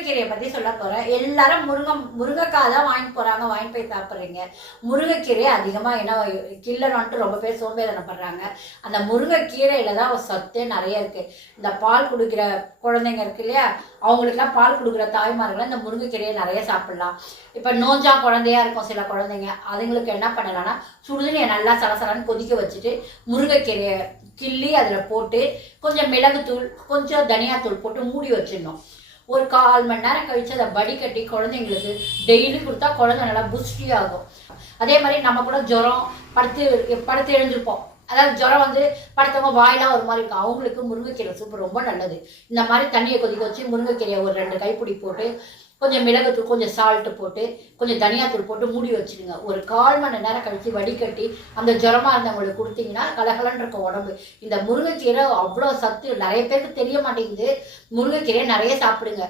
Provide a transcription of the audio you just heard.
முருங்கைக்கீரையை பற்றி சொல்ல போகிறேன் எல்லாரும் முருங்கை முருங்கைக்காய் தான் வாங்கி போகிறாங்க வாங்கி போய் சாப்பிட்றீங்க. முருங்கைக்கீரையை அதிகமாக என்ன கில்லணுன்ட்டு ரொம்ப பேர் சோம்பேறிப்படுறாங்க அந்த முருங்கைக்கீரையில் தான் சத்தே நிறைய இருக்குது இந்த பால் கொடுக்குற குழந்தைங்க இருக்கு இல்லையா? அவங்களுக்குலாம் பால் கொடுக்குற தாய்மார்கள்லாம் இந்த முருங்கைக்கீரையை நிறைய சாப்பிட்லாம். இப்போ நோஞ்சா குழந்தையா இருக்கும் சில குழந்தைங்க. அதுங்களுக்கு என்ன பண்ணலாம்னா சுடுதண்ணியை நல்லா சலசலன்னு கொதிக்க வச்சுட்டு முருங்கைக்கீரையை கிள்ளி அதில் போட்டு கொஞ்சம் மிளகுத்தூள் கொஞ்சம் தனியாத்தூள் போட்டு மூடி வச்சிடணும். ஒரு கால் மணி நேரம் கழிச்சு அதை வடிகட்டி குழந்தைங்களுக்கு டெய்லி கொடுத்தா குழந்தை நல்லா புஷ்டி ஆகும். அதே மாதிரி நம்ம கூட ஜுரம் படுத்து படுத்து எழுந்திருப்போம். அதாவது ஜுரம் வந்து படுத்தவங்க வாயெல்லாம் ஒரு மாதிரி இருக்கும். அவங்களுக்கு முருங்கைக்கீரை சூப்பர் ரொம்ப நல்லது. இந்த மாதிரி தண்ணியை கொதிக்க வச்சு முருங்கைக்கீரையை ஒரு ரெண்டு கைப்பிடி போட்டு கொஞ்சம் மிளகுத்தூள் கொஞ்சம் சால்ட்டு போட்டு கொஞ்சம் தனியாத்தூள் போட்டு மூடி வச்சிடுங்க. ஒரு கால் மணி நேரம் கழித்து வடிகட்டி அந்த ஜுரமாக இருந்தவங்களுக்கு கொடுத்தீங்கன்னா கலகலன்னு இருக்கும் உடம்பு. இந்த முருங்கைக்கீரை அவ்வளோ சத்து நிறைய பேருக்கு தெரிய மாட்டேங்குது. முருங்கைக்கீரை நிறைய சாப்பிடுங்க.